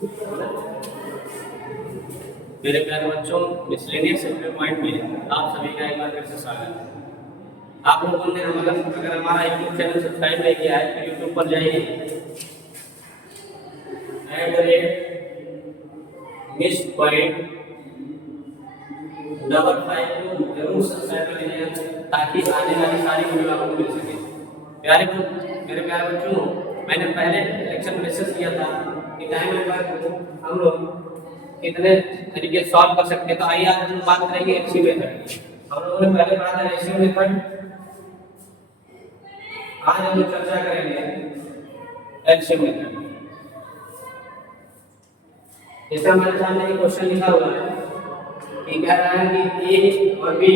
मेरे प्यारे बच्चों, मिसलेनियस सेक्टर पॉइंट में आप सभी का एक बार फिर से स्वागत है। आप लोगों ने अगर हमारा यूट्यूब चैनल सब्सक्राइब नहीं किया है तो यूट्यूब पर जाइए @mispint 552 जरूर सब्सक्राइब कर लीजिए ताकि आने वाली सारी वीडियो आपको मिल सके। मेरे प्यारे बच्चों, मैंने पहले लेक्चर में डिस्कस किया था कि टाइम पर हम लोग कितने तरीके से सॉल्व कर सकते हैं। तो आइए आज हम बात करेंगे एलसीएम मेथड की। हम लोगों ने पहले पढ़ा था एलसीएम मेथड, आज हम लोग चर्चा करेंगे एलसीएम मेथड। जैसे हमारे सामने एक क्वेश्चन लिखा हुआ है कि कह रहा है कि ए और बी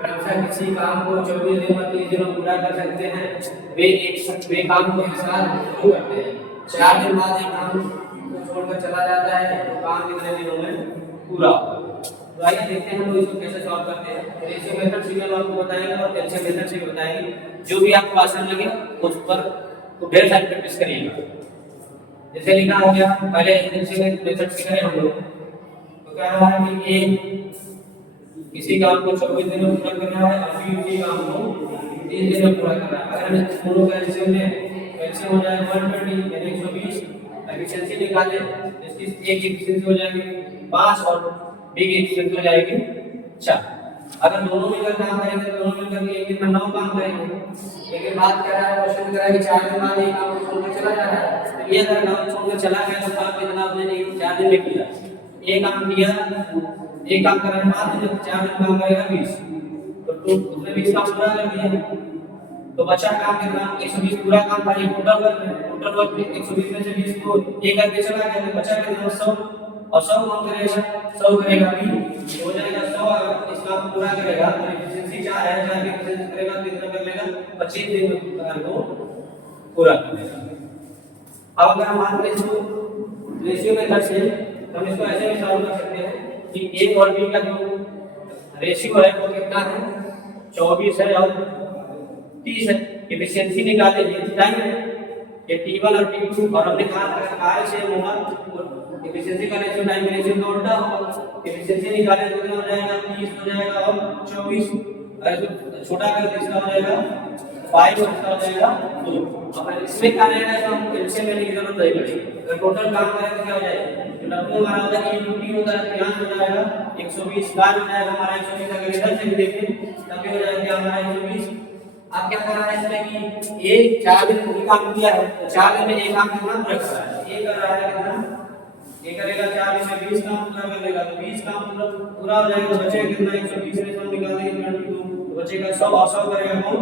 क्रमशः किसी काम को 24 दिन में 30 दिनों में पूरा कर सकते हैं। वे काम को एक साथ शुरू करते हैं, 4 दिन बाद एक काम को छोड़कर चला जाता है तो काम कितने दिनों में पूरा होगा। तो आइए देखते हैं हम लोग इसको कैसे सॉल्व करते हैं। रेशियो मेथड से हम आपको बताएंगे और एलसीएम मेथड से भी बताएंगे। जो भी आपको आसान लगे उस पर तो ढेर सारी प्रैक्टिस करिएगा। जैसे लिखा हो गया, पहले एलसीएम मेथड सीखे हम लोग। तो क्या रहा है कि ए किसी काम को 24 दिनों में पूरा करना है और बी उसी काम को 30 दिनों में पूरा करना है। अगर हम दोनों का एलसीएम लें, एलसीएम हो जाएगा 120 यानी 120। एफिशिएंसी निकालें, इसकी ए की एफिशिएंसी हो जाएगी 5 और बी की एफिशिएंसी हो जाएगी 4। अगर दोनों मिलकर काम करेंगे तो दोनों मिलकर एक दिन में 9 काम करेंगे। लेकिन बात कर रहा है, क्वेश्चन कर रहा है कि 4 दिन बाद एक काम छोड़कर चला जा रहा है। तो ये अगर काम छोड़कर चला गया तो काम कितना आपने 4 दिन में किया। एक काम किया, एक काम कर रहा है 5 दिन में, 4 दिन काम करेगा 20। तो उसने 20 काम पूरा कर दिया तो बचा काम कितना 120 पूरा काम था। ये टोटल वर्क 120 में से 20 को एक करके चला गया तो बचा कितना 100। और 100 कौन करेगा, 100 करेगा बी, हो जाएगा 100। अगर इस काम पूरा करेगा तो एफिशिएंसी 4 है, 4 की एफिशिएंसी करेगा तो कितना कर लेगा 25 दिन में काम को पूरा कर लेगा। अब अगर हम बात करें इसको रेशियो मेथड से तो हम इसको ऐसे भी सॉल्व कर सकते हैं कि ए और बी का जो रेशियो है वो कितना है, 24 है और 30 है। एफिशिएंसी निकाले, ये टाइम है, ये T1 और T2 और हमने कहा था कार्य से होगा एफिशिएंसी का रेशियो टाइम का रेशियो का उल्टा होगा। एफिशिएंसी निकाले तो कितना हो जाएगा 30 हो जाएगा और 24, और छोटा कर इसका हो जाएगा 5 और इसका हो जाएगा 2। अब इसमें क्या रहेगा तो हम एलसीएम लेने की जरूरत नहीं पड़ेगी। अगर टोटल काम करें तो क्या हो जाएगा, जो डब्ल्यू हमारा होता है कि ड्यूटी होता है यहाँ हो जाएगा 120, कार्य हो जाएगा हमारा 120। अगर इधर से भी देखें तब भी हो जाएगा हमारा 120। अब क्या कर रहा है इसमें कि एक 4 दिन पूरी काम किया है तो 4 दिन में एक काम कितना पूरा कर रहा है, एक कर रहा है कितना, ये करेगा 4 दिन में 20 काम पूरा कर लेगा तो 20 काम पूरा हो जाएगा। तो बचेगा कितना 120 में से निकाल देंगे 22 तो बचेगा 100 और 100 करेगा कौन,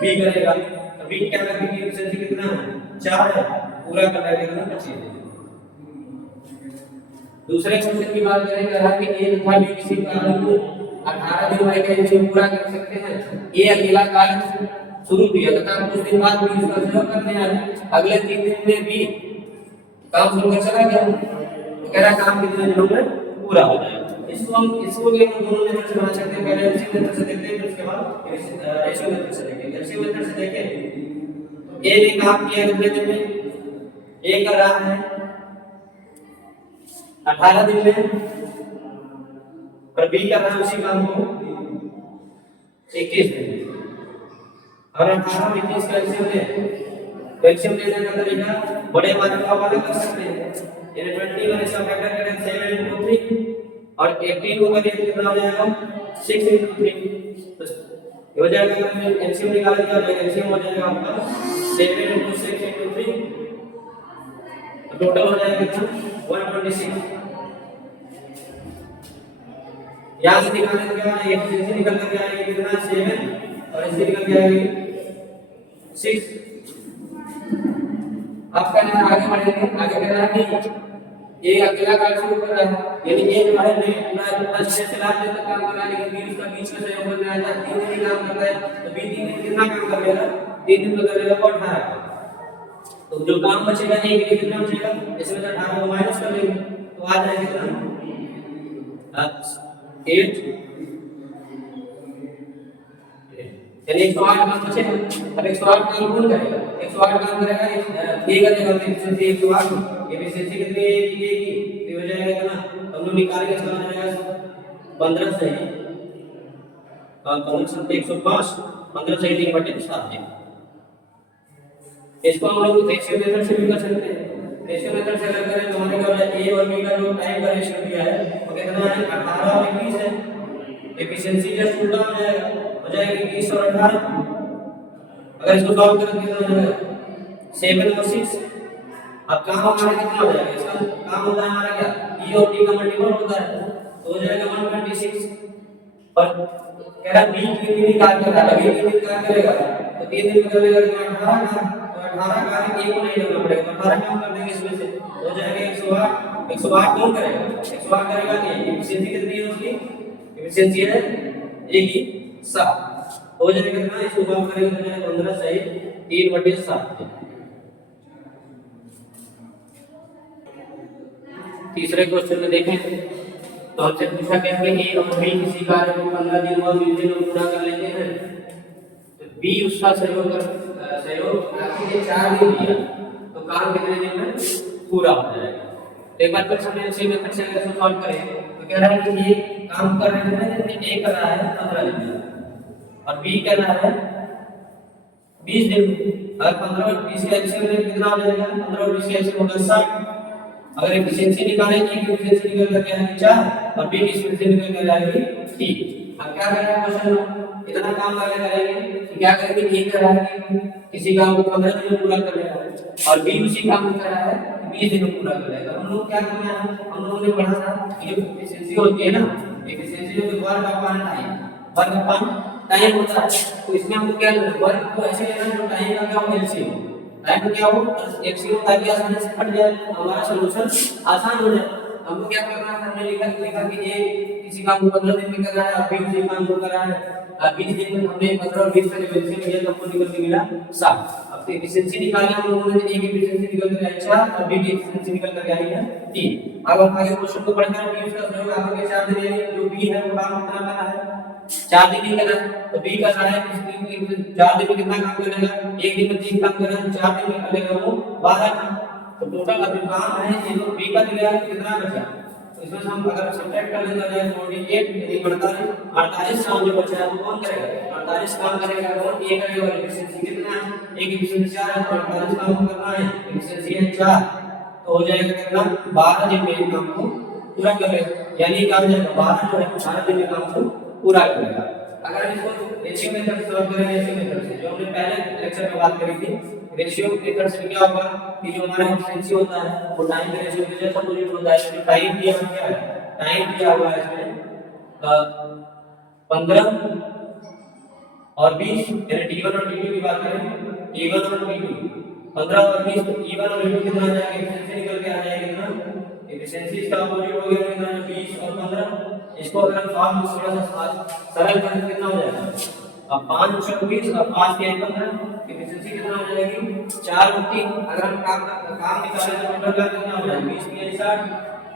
बी करेगा। तो बी क्या करेगा, बी की एफिशिएंसी कितना है 4 है, पूरा कर लेगा कितना 25। दूसरे क्वेश्चन की बात करें कह रहा है कि ए तथा बी किसी कार्य को 18 दिन में कैसे पूरा कर सकते हैं। ए अकेला कार्य शुरू किया तथा कुछ दिन बाद बी उसका पूरा करने आया। अगले 3 दिन में बी काम शुरू कर चला गया तो कह रहा काम कितने दिनों में पूरा हो जाएगा। इसको भी हम दोनों मेथड से बना सकते हैं। पहले एलसीएम मेथड से देखते हैं फिर उसके बाद रेशियो मेथड से देखेंगे। एलसीएम मेथड से देखें तो ए ने काम किया कितने दिन में, ए कर रहा है 18 दिन में और बी कर रहा है उसी काम को 21 दिन में। और 18 और 21 का एलसीएम लेने का तरीका बड़े मानों का वाला कर सकते हैं। यानी 21 इसका फैक्टर करें 7 into 3 और 18 को करें कितना हो जाएगा 6 into 3 हो जाएगा। अगर एलसीएम निकाल दिया तो एलसीएम हो जाएगा आपका 7 into 6 into 3 टोटल हो जाएगा कितना 126। यहाँ से निकालने के बाद एफिशिएंसी निकल कर आएगी कितना 7 और इससे निकल के आएगी 6। आपका यहाँ आगे बढ़ेंगे, आगे कह रहा है कि ये अकेला कार्य शुरू कर रहा है यानी एक जो है पूरा 6 से 8 दिन तक काम कर रहा है लेकिन बी उसका बीच में सहयोग करने आया था 3 दिन काम कर रहा है तो बी 3 दिन कितना काम कर लेगा 3 दिन में कर लेगा 18। तो जो काम बचेगा ए के लिए कितना बचेगा, इसमें से 18 को माइनस कर लेंगे तो आ जाएगा कितना 8 यानी 108 काम बचेगा। अब 108 काम कौन करेगा, 108 काम करेगा ए करेगा तो एफिशिएंसी 108 एफिशिएंसी कितनी है की हो जाएगा कितना, हम लोग निकाल के चला जाएगा 15 सही और 105 15 सही 3/7। इसको हम लोग रेशियो मेथड से भी कर सकते हैं। रेशियो मेथड से अगर करें तो हमारे क्या ए और बी का जो टाइम का रेशियो दिया है वो कितना है 18 और 21 है। एफिशिएंसी जस्ट उल्टा हो जाएगी 20 और 18। अगर इसको सॉल्व करें कितना हो जाएगा 7 और 6। अब काम हमारा कितना हो जाएगा, इसका काम होता है हमारा क्या e और t का मल्टीपल होता है तो हो जाएगा 126। पर कह रहा b 3 दिन निकाल के रहा है, 3 दिन क्या करेगा तो 3 दिन में कर लेगा 18 का, तो 18 का एक को नहीं करना पड़ेगा, 18 काम कर देंगे इसमें से हो जाएगा 108। 108 कौन करेगा 108 करेगा नहीं। एफिशिएंसी कितनी है उसकी, एफिशिएंसी है एक ही 7 हो जाएगा कितना, इसको सॉल्व करेंगे तो जाएगा 15 सही 3/7। तीसरे क्वेश्चन में देखें तो हमसे पूछा गया कि ए और बी किसी कार्य को 15 दिन और 20 दिन में पूरा कर लेते हैं तो बी उसका सहयोग आखिर 4 दिन दिया तो काम कितने दिन में पूरा हो जाएगा। एक बार फिर हमने इसी मेथड से अगर सॉल्व करें तो कह रहा है कि ये काम कर रहे हैं ए कर रहा है 15 दिन में और बी कर रहा है 20 दिन में। अगर 15 और 20 का एलसीएम कितना हो जाएगा, 15 और 20 का एलसीएम होगा 60। अगर एफिशिएंसी निकालें की एफिशिएंसी निकल कर आएगी 4 और बी की एफिशिएंसी निकल कर आएगी 3। अब क्या करेंगे क्वेश्चन में इतना काम करेंगे कि क्या करेंगे ए कर रहा है किसी काम को 15 दिन में पूरा कर लेगा और बी उसी काम को कर रहा है 20 दिन में पूरा कर लेगा। हम लोग क्या करना है, हम लोगों ने पढ़ा था ये एफिशिएंसी होती है ना, एफिशिएंसी जो वर्क अपॉन टाइम होता है तो इसमें हमको क्या वर्क को ऐसे लेना जो टाइम का क्या हो एलसीएम टाइम क्या हो एलसीएम ताकि आसानी से फट जाए हमारा सॉल्यूशन आसान हो जाए। हमको क्या करना है, हमने लिखा कि ए किसी काम को 15 दिन में कर रहा है और बी किसी काम को कर रहा है 20 दिन में। हमने 15 और 20 का एलसीएम लिया तो हमको निकल के मिला 7। अब एफिशिएंसी निकाली हम लोगों ने, ए की एफिशिएंसी निकल कर आई 4 और बी की एफिशिएंसी निकल कर आई है 3। अब हम आगे क्वेश्चन को पढ़कर बी उसका प्रयोग आगे के 4 दिन यानी जो बी है वो काम कितना कर रहा है 4 दिन ही कर रहा है तो बी का रहा है 4 दिन में कितना काम करेगा, एक दिन में 3 काम कर रहा है 4 दिन में करेगा वो 12 काम। तो टोटल अभी काम है ये लोग बी का दिया कितना बचा तो इसमें से हम अगर सब्ट्रैक्ट कर लेते हैं 48 यानी 48 काम जो बचा है वो कौन करेगा 48 काम करेगा कौन ए करेगा और एफिशिएंसी कितना है एक एफिशिएंसी 4 है तो 48 काम करना है एफिशिएंसी है 4 तो हो जाएगा कितना 12 दिन में काम को पूरा करेगा यानी काम जाएगा 12 जो है 12 दिन में काम को पूरा करेगा। अगर हम इसको रेशियो मेथड से सॉल्व करें रेशियो मेथड से जो हमने पहले लेक्चर में बात करी थी रेशियो मेथड से क्या होगा कि जो हमारा एफिशिएंसी होता है वो टाइम के रेशियो के जैसा अपोजिट होता है। इसमें टाइम दिया हुआ है, टाइम दिया हुआ है इसमें 15 और 20 यानी t1 और t2 की बात करें t1 और t2 15 और 20 तो t1 और t2 कितना आ जाएगा एफिशिएंसी निकल के आ जाएगा कितना एफिशिएंसी इसका अपोजिट हो गया कितना 20 और 15। इसको अगर हम फॉर्म में थोड़ा सा सरल करें कितना हो जाएगा अब 5 और 20 और 5 के 15 एफिशिएंसी कितना हो जाएगी 4 और 3। अगर हम काम निकालें तो टोटल कितना हो जाएगा 20 के 60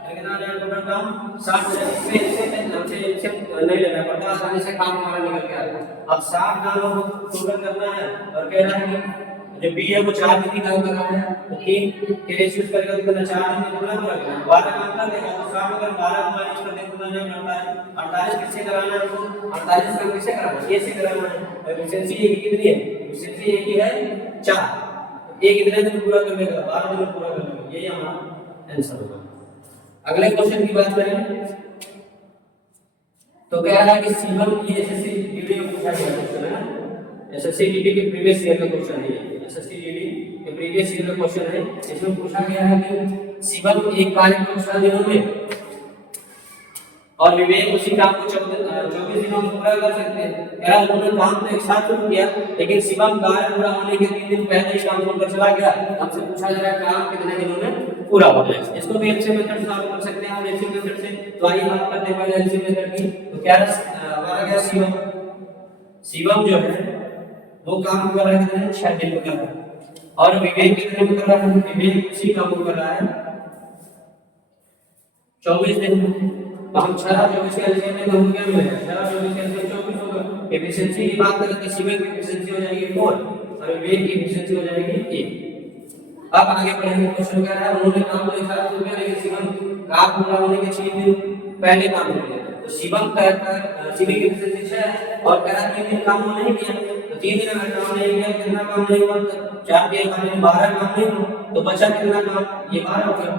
कितना आ जाएगा टोटल काम 60 हो जाएगा। इसमें हमसे नहीं लेना पड़ता आसानी से काम हमारा निकल के आता है। अब 60 काम हमको टोटल करना है और कह रहा है कि जो बी है वो 4 दिन काम कर रहा है तो 3 के रेशियो करेगा तो कितना 4 दिन में कितना पूरा करेगा 12 काम कर देगा तो 60 अगर 12 को माइनस कर दें कितना जाएगा 48 किससे कराना है हमको 48 काम किससे कराना है ए से कराना है। एफिशिएंसी ए की कितनी है एफिशिएंसी ए की है 4 ए कितने दिन पूरा कर देगा 12 दिन में पूरा कर देगा यही हमारा आंसर होगा। अगले क्वेश्चन की बात करें तो कह रहा है कि C1 ये एसएससी जीडी में पूछा गया क्वेश्चन है ना, एसएससी जीडी के प्रीवियस ईयर का क्वेश्चन है, एसएससी जीडी के प्रीवियस ईयर का क्वेश्चन है। इसमें पूछा गया है कि C1 एक कार्य को 6 दिनों में और विवेक उसी काम को 24 दिनों में पूरा कर सकते हैं। कह रहा है उन्होंने काम तो एक साथ शुरू किया लेकिन शिवम कार्य पूरा होने के 3 दिन पहले ही काम छोड़कर चला गया। हमसे पूछा जा रहा है काम कितने दिनों में पूरा हो जाएगा। इसको भी एलसीएम मेथड सॉल्व कर सकते हैं हम एलसीएम मेथड से। तो आइए बात करते हैं पहले एलसीएम मेथड की। तो क्या हमारा क्या शिवम जो है वो काम कर रहा है कितने 6 दिन में कर रहा है और विवेक कितने में कर रहा है, विवेक उसी काम को कर रहा है 24 दिन में। तो हम 6 और 24 का एलसीएम में हम क्या मिलेगा 6 और 24 का एलसीएम 24 होगा। एफिशिएंसी की बात करें तो शिवम की एफिशिएंसी हो जाएगी 4 और विवेक की एफिशिएंसी हो जाएगी 8। अब आगे बढ़ेंगे, क्वेश्चन कह रहा है उन्होंने काम को लिखा तो क्या लेकिन शिवम काम पूरा होने के 6 दिन पहले काम कर लिया। तो शिवम कहता है शिवम की एफिशिएंसी 6 है और कह रहा 3 दिन काम वो नहीं किया, तो 3 दिन अगर काम नहीं किया कितना काम नहीं हुआ, तो 4 के खाली 12 काम नहीं हुआ, तो बचा कितना काम, ये 12 हो गया।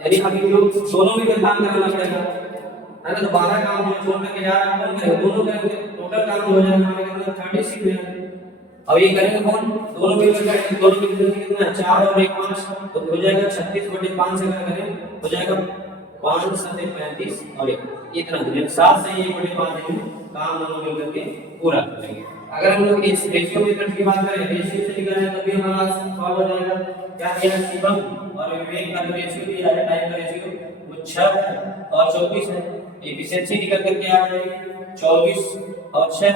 यानी अभी जो दोनों में काम करना पड़ेगा है ना, तो 12 काम जो छोड़ के 11 काम करेंगे दोनों करेंगे, टोटल काम हो जाएगा हमारे अंदर 36 हो जाएगा। अब ये करेंगे कौन, दोनों मिलकर करेंगे, दोनों की एफिशिएंसी कितना है 4 और 1 5, तो हो जाएगा 36/5 से अगर करें हो जाएगा 5 7 35 और 1 इतना, यानी 7 से 1/5 दिन काम दोनों मिलकर के पूरा करेंगे। अगर हम लोग इस रेशियो मेथड की बात करें, रेशियो से निकालें तब भी हमारा सॉल्व हो जाएगा। क्या दिया है, शिवम और विवेक का रेशियो दिया है, टाइम का रेशियो वो 6 और 24 है। एफिशिएंसी निकल करके आ जाएगी 24 और 6,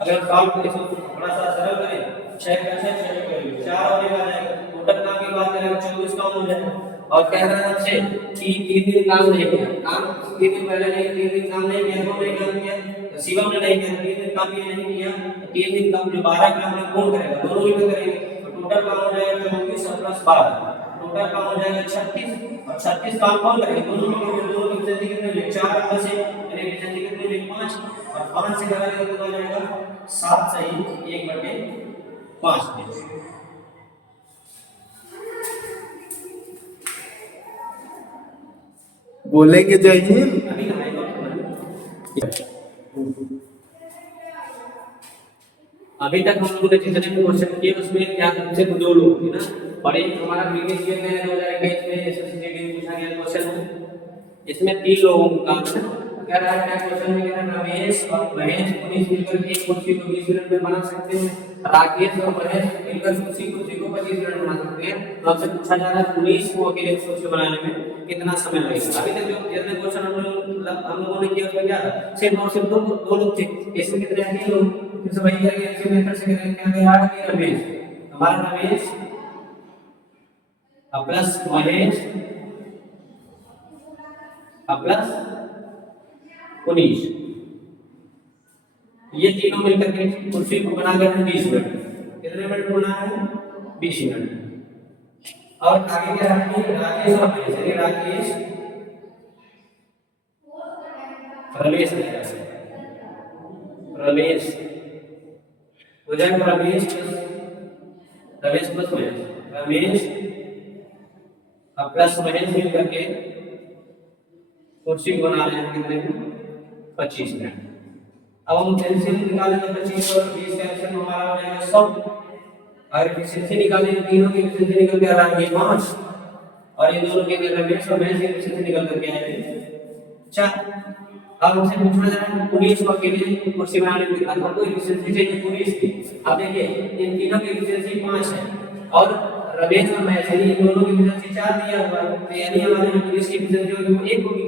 अगर सॉल्व करें तो थोड़ा सा सरल करें 6 का 6 6 करेंगे 4 और 1 आ जाएगा, टोटल काम की बात करें 24 काम हो जाएगा। और कह रहा है हमसे कि 3 दिन काम नहीं किया, काम 3 दिन पहले नहीं, 3 दिन काम नहीं किया, कौन नहीं काम किया, तो शिवम ने नहीं किया, 3 दिन काम ये नहीं किया, तो 3 दिन काम जो 12 काम है कौन करेगा, दोनों ही करेंगे, तो टोटल काम हो जाएगा 24 प्लस 12, टोटल काम हो जाएगा 36 और 36 काम कौन करेगा, दोनों की एफिशिएंसी कितनी है 4 प्लस 1 यानी एफिशिएंसी कितनी है 5 और 5 से करेंगे तो हो जाएगा 7 सही 1/5 दिन। बोलेंगे जय हिंद। अभी अभी तक हम लोगों ने जितने भी क्वेश्चन किए उसमें क्या सिर्फ 2 लोग थे ना, और एक हमारा प्रीवियस ईयर में 2021 में एसएससी में पूछा गया क्वेश्चन है, इसमें 3 लोगों का काम है। कह रहा है क्या क्वेश्चन में कह रहा है रमेश और महेश 19 मिलकर एक कुर्सी को 20 मिनट में बना सकते हैं, राकेश और महेश मिलकर कुर्सी को 25 मिनट में बना सकते हैं। तो आपसे पूछा जा रहा है 19 को अकेले कुर्सी बनाने में कितना समय लगेगा। अभी तक जो जितने क्वेश्चन हम लोगों ने किया उसमें क्या था, सिर्फ और सिर्फ 2 लोग थे, इसमें कितने हैं 3 लोग, फिर से वही करेंगे इसी मेथड से करेंगे। क्या कहेगा कि रमेश, हमारा रमेश प्लस महेश प्लस 19 ये तीनों मिलकर के कुर्सी को बनाकर 20 मिनट, कितने मिनट बना है 20 मिनट। और आगे क्या है कि राकेश और महेश, यानी राकेश रमेश रमेश हो जाएगा रमेश प्लस महेश, रमेश प्लस महेश मिलकर के कुर्सी को बना रहे हैं कितने 25 मिनट। अब हम एलसीएम निकालेंगे 25 और 20 का एलसीएम हमारा हो जाएगा 100, और एफिशिएंसी निकालेंगे, तीनों की एफिशिएंसी निकल के आ रहा है 5 और इन दोनों के रमेश और महेश की एफिशिएंसी निकल करके आएगी 4। अब हमसे पूछा जा रहा है 19 को अकेले कुर्सी बनाने में कितना, हमको एफिशिएंसी चाहिए 19 की। अब देखिए इन तीनों की एफिशिएंसी 5 है और रमेश और महेश इन दोनों की एफिशिएंसी 4 दिया हुआ है, तो यानी हमारे जो 19 की एफिशिएंसी होगी वो 1 होगी।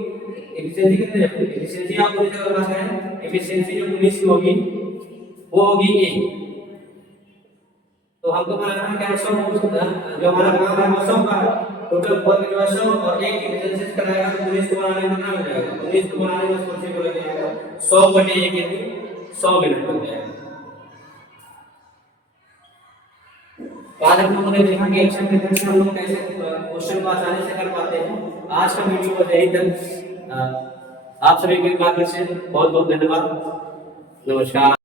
एफिशिएंसी कितनी है, एफिशिएंसी आप पूरी जगह बात करें, एफिशिएंसी जो 19 की होगी वो होगी 1। तो हमको बनाना है क्या 100, जो हमारा काम है वो 100 का टोटल वर्क जो है 100 और 1 की एफिशिएंसी कराएगा तो 19 को बनाने में कितना हो जाएगा, 19 को बनाने में कुर्सी को लगेगा 100/1 यानी 100 मिनट हो जाएगा। आज हम लोगों ने देखा कि एक्शन मेथड से हम लोग कैसे क्वेश्चन को आसानी से कर पाते हैं। आज का वीडियो बस यही तक। आप सभी के मार्गदर्शन बहुत बहुत धन्यवाद, नमस्कार।